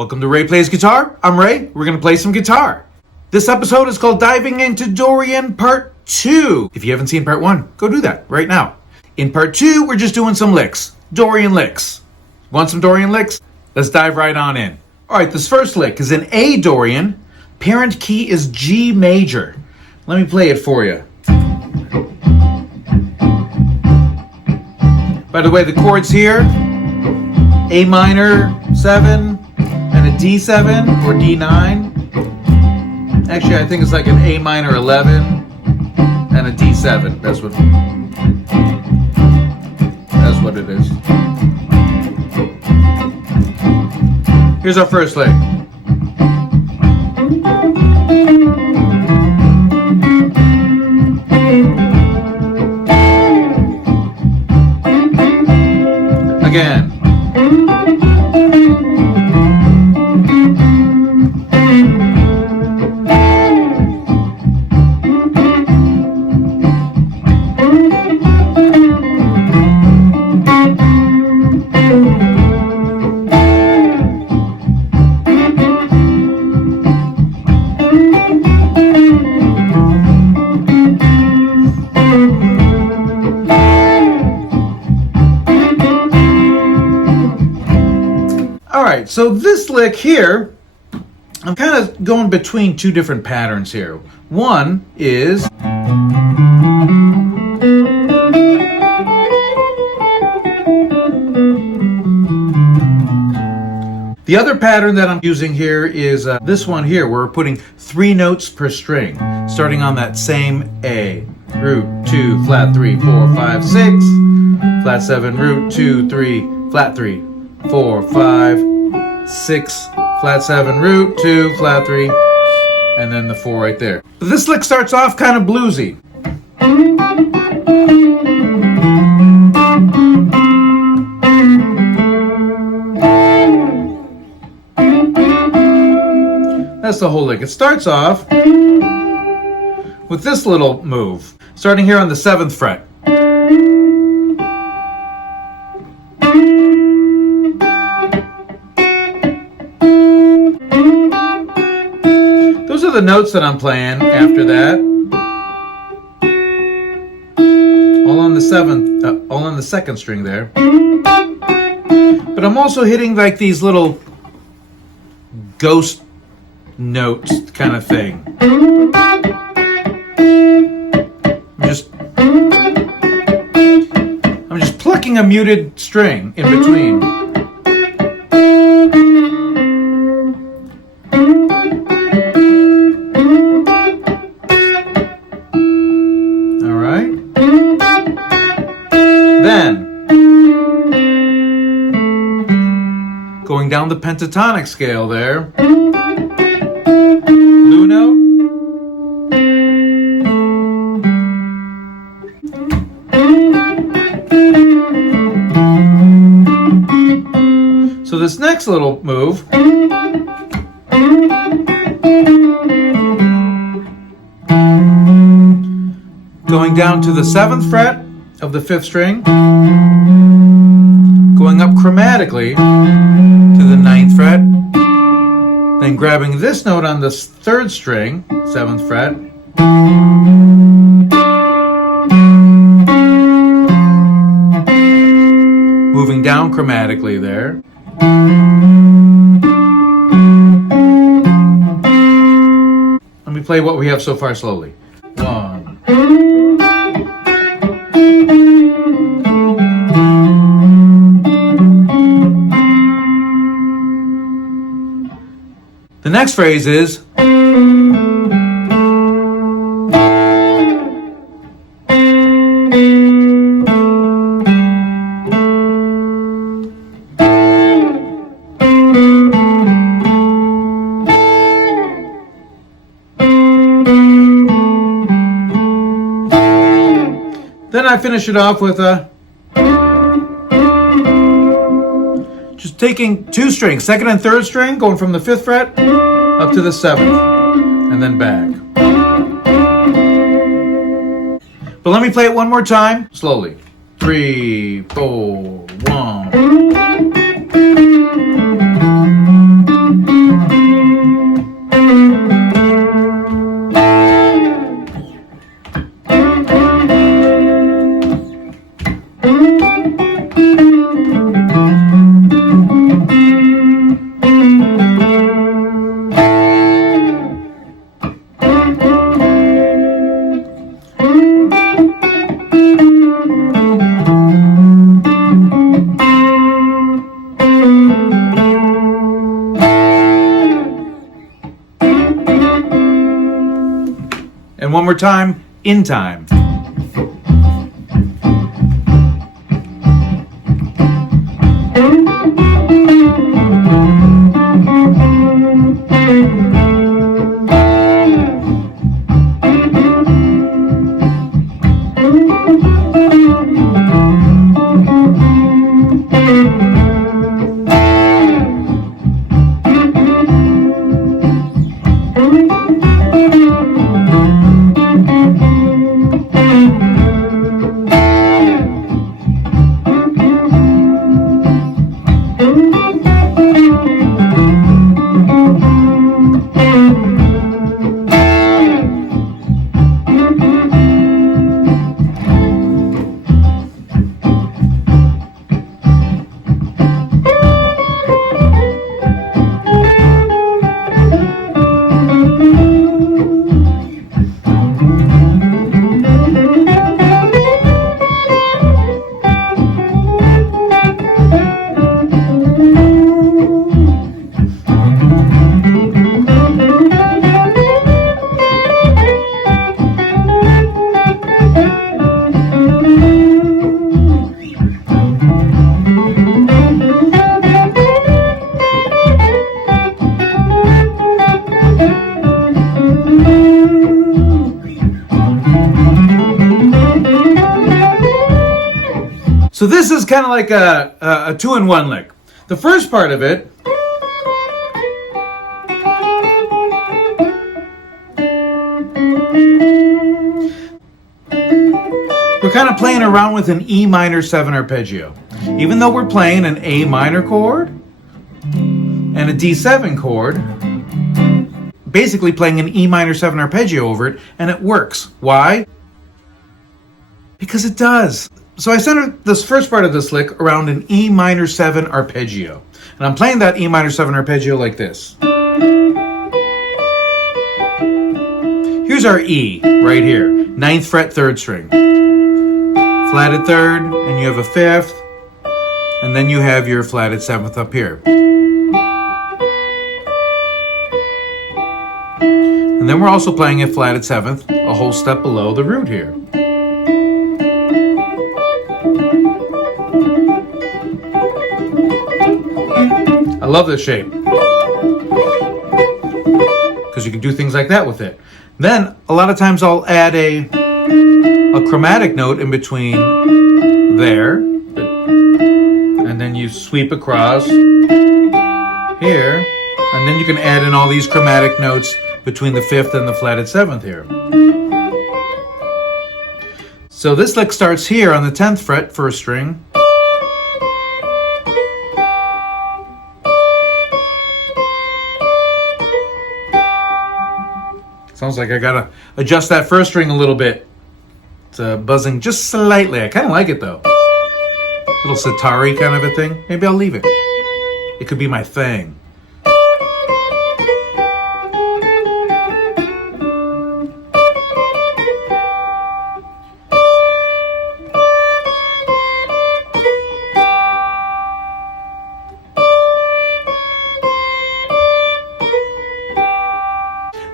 Welcome to Ray Plays Guitar. I'm Ray. We're going to play some guitar. This episode is called Diving into Dorian Part 2. If you haven't seen Part 1, go do that right now. In Part 2, we're just doing some licks. Dorian licks. Want some Dorian licks? Let's dive right on in. Alright, this first lick is an A-dorian. Parent key is G major. Let me play it for you. By the way, the chords here, A minor 7 and a D7 or D9. Actually, I think it's like an A minor 11 and a D7. That's what it is. Here's our first lick. Again. Alright, so this lick here, I'm kind of going between two different patterns here. One is the other pattern that I'm using here is this one here, where we're putting 3 notes per string, starting on that same A. Root 2, flat 3, 4, 5, 6, flat 7, root 2, 3, flat 3, 4, 5, 6, flat 7, root 2, flat 3, and then the 4 right there. This lick starts off kind of bluesy. That's the whole lick. It starts off with this little move, starting here on the 7th fret. Those are the notes that I'm playing after that. All on the 7th, all on the 2nd string there. But I'm also hitting like these little ghost notes kind of thing. I'm just plucking a muted string in between. Alright. Then, going down the pentatonic scale there. Blue note. So this next little move going down to the 7th fret of the 5th string, going up chromatically to the 9th fret, then grabbing this note on the 3rd string, 7th fret, moving down chromatically there. Let me play what we have so far slowly. 1. The next phrase is then I finish it off with a just taking 2 strings, 2nd and 3rd string, going from the 5th fret up to the 7th, and then back. But let me play it one more time, slowly. 3, 4, 1. more time, in time. So this is kind of like a two-in-one lick. The first part of it we're kind of playing around with an E minor 7 arpeggio. Even though we're playing an A minor chord and a D7 chord, basically playing an E minor 7 arpeggio over it, and it works. Why? Because it does. So I centered this first part of this lick around an E minor 7 arpeggio. And I'm playing that E minor 7 arpeggio like this. Here's our E right here. 9th fret, 3rd string. Flatted 3rd, and you have a 5th. And then you have your flatted 7th up here. And then we're also playing a flatted 7th, a whole step below the root here. I love this shape because you can do things like that with it. Then a lot of times I'll add a chromatic note in between there, and then you sweep across here, and then you can add in all these chromatic notes between the 5th and the flatted 7th here. So this lick starts here on the 10th fret, 1st string. Sounds like I gotta adjust that 1st string a little bit. It's buzzing just slightly. I kind of like it though. Little sitar-y kind of a thing. Maybe I'll leave it. It could be my thing.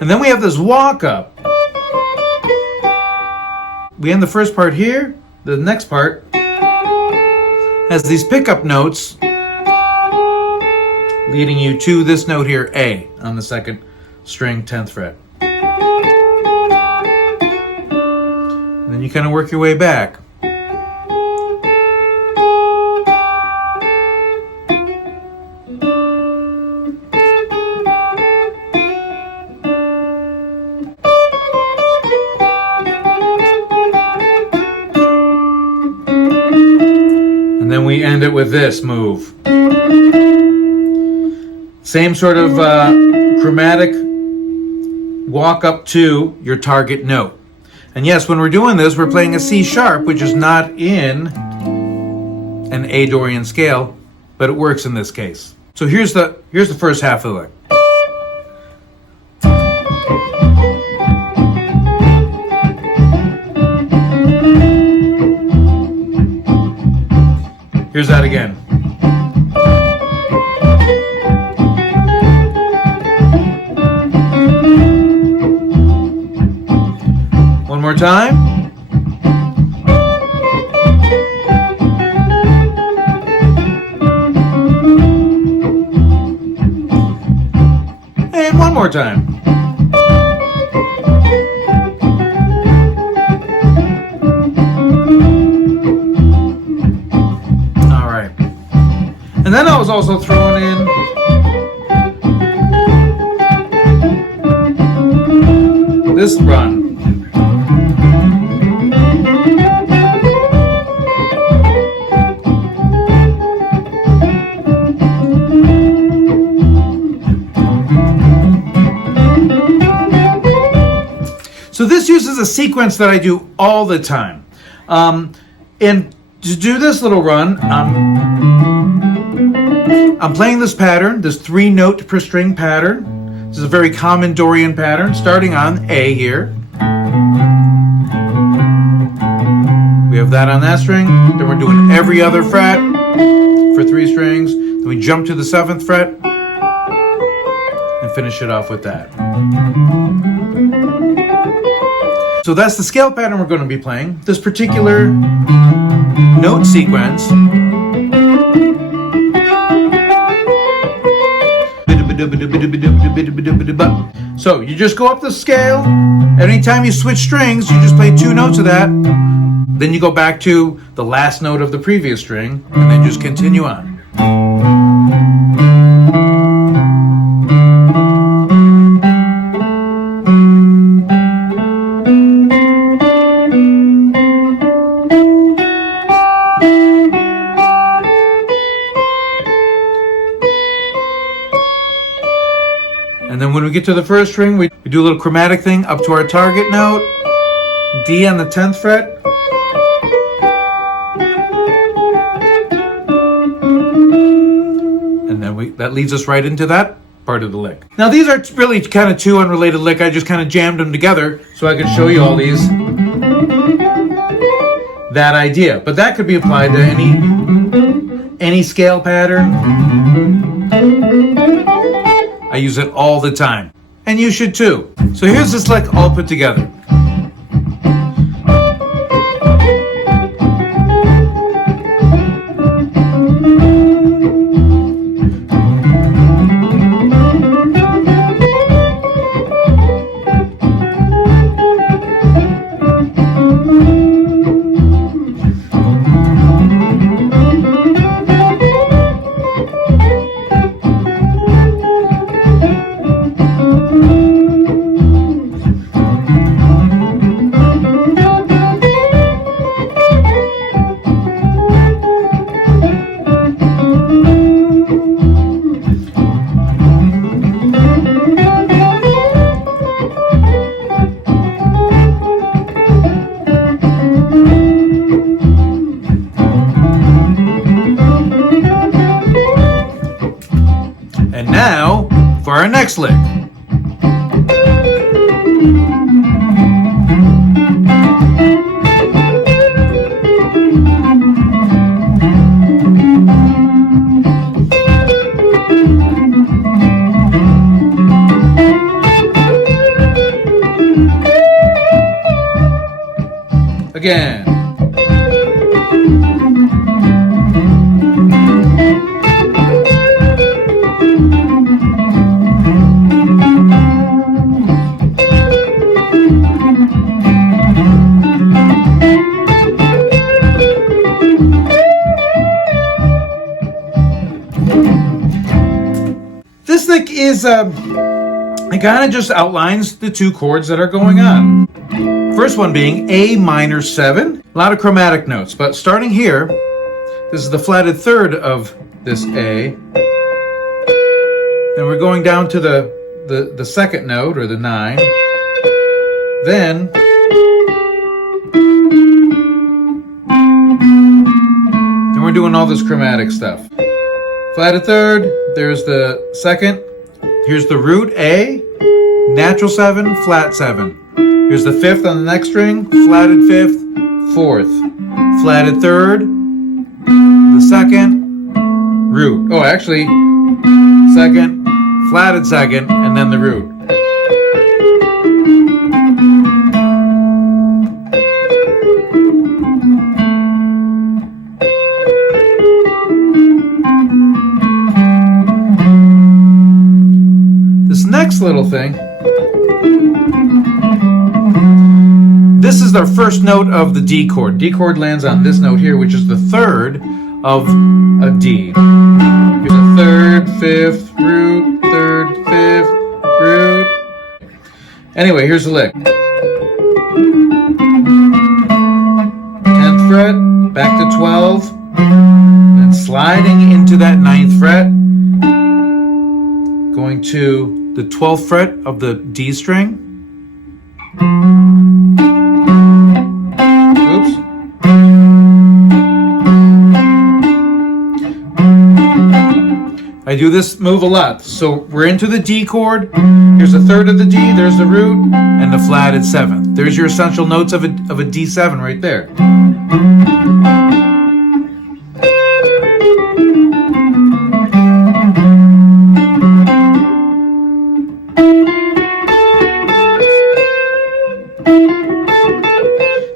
And then we have this walk up. We end the first part here. The next part has these pickup notes leading you to this note here, A, on the 2nd string, 10th fret. And then you kind of work your way back. And then we end it with this move. Same sort of chromatic walk up to your target note. And yes, when we're doing this, we're playing a C sharp, which is not in an A-dorian scale, but it works in this case. So here's the first half of the lick. Here's that again. more time. And one more time. All right. And then I was also throwing in this run. So this uses a sequence that I do all the time. And to do this little run, I'm playing this pattern, this 3-note per string pattern. This is a very common Dorian pattern, starting on A here. We have that on that string. Then we're doing every other fret for 3 strings. Then we jump to the 7th fret and finish it off with that. So that's the scale pattern we're going to be playing. This particular note sequence. So you just go up the scale. Anytime you switch strings, you just play 2 notes of that. Then you go back to the last note of the previous string, and then just continue on. And then when we get to the first string, we do a little chromatic thing up to our target note, D on the 10th fret. And then that leads us right into that part of the lick. Now these are really kind of 2 unrelated lick. I just kind of jammed them together so I could show you all these. That idea. But that could be applied to any scale pattern. I use it all the time. And you should too. So here's this lick all put together. And now for our next lick. Again. This lick is, it kind of just outlines the 2 chords that are going on. First one being A minor 7, a lot of chromatic notes, but starting here, this is the flatted 3rd of this A, and we're going down to the 2nd note, or the 9, then we're doing all this chromatic stuff. Flatted 3rd, there's the 2nd, here's the root A, natural 7, flat 7. Here's the 5th on the next string, flatted 5th, 4th, flatted 3rd, the 2nd, root. Oh, actually, 2nd, flatted 2nd, and then the root. next little thing. This is our first note of the D chord. D chord lands on this note here, which is the third of a D. Here's a third, fifth, root, third, fifth, root. Anyway, here's the lick. 10th fret, back to 12, then sliding into that 9th fret, going to the 12th fret of the D string. Oops. I do this move a lot. So we're into the D chord. Here's a third of the D, there's the root, and the flatted 7th. There's your essential notes of a D7 right there.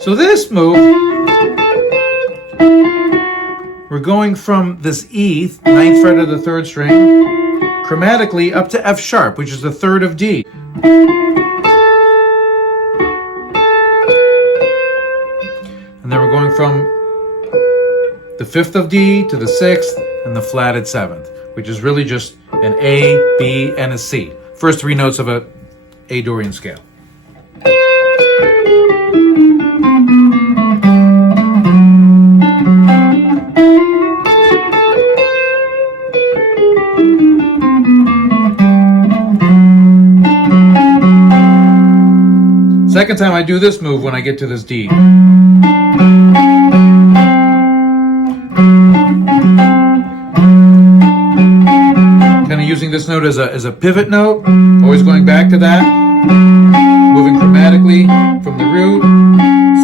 So this move, we're going from this E, 9th fret of the 3rd string, chromatically up to F sharp, which is the 3rd of D. And then we're going from the 5th of D to the 6th and the flatted 7th, which is really just an A, B, and a C. First 3 notes of a A-dorian scale. Second time I do this move when I get to this D. Kind of using this note as a pivot note, always going back to that, moving chromatically from the root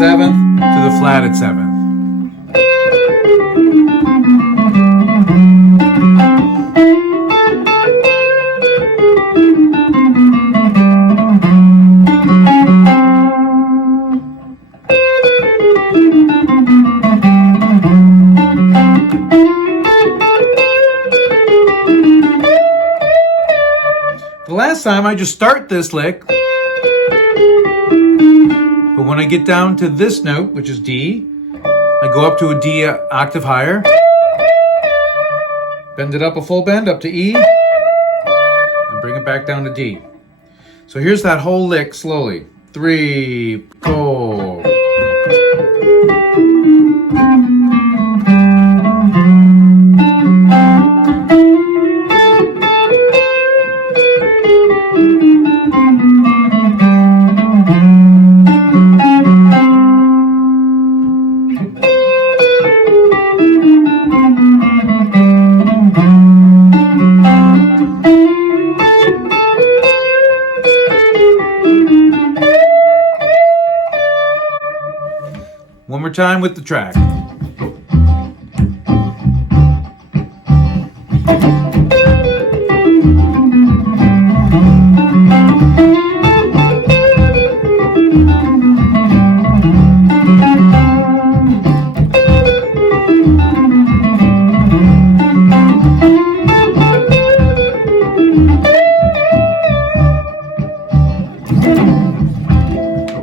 7th to the flatted 7th. The last time I just start this lick, but when I get down to this note, which is D, I go up to a D octave higher, bend it up a full bend up to E, and bring it back down to D. So here's that whole lick slowly. 3, 4. One more time with the track.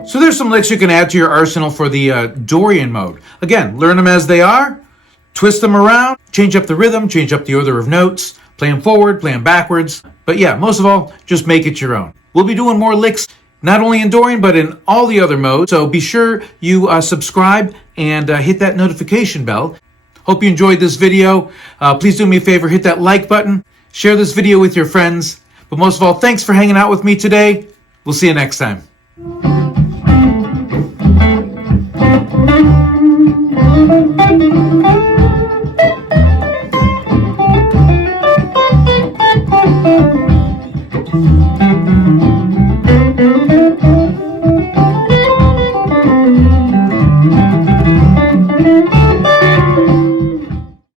So there's some licks you can add to your arsenal for the Dorian mode. Again, learn them as they are, twist them around, change up the rhythm, change up the order of notes, play them forward, play them backwards. But yeah, most of all, just make it your own. We'll be doing more licks, not only in Dorian, but in all the other modes. So be sure you subscribe and hit that notification bell. Hope you enjoyed this video. Please do me a favor, hit that like button, share this video with your friends. But most of all, thanks for hanging out with me today. We'll see you next time.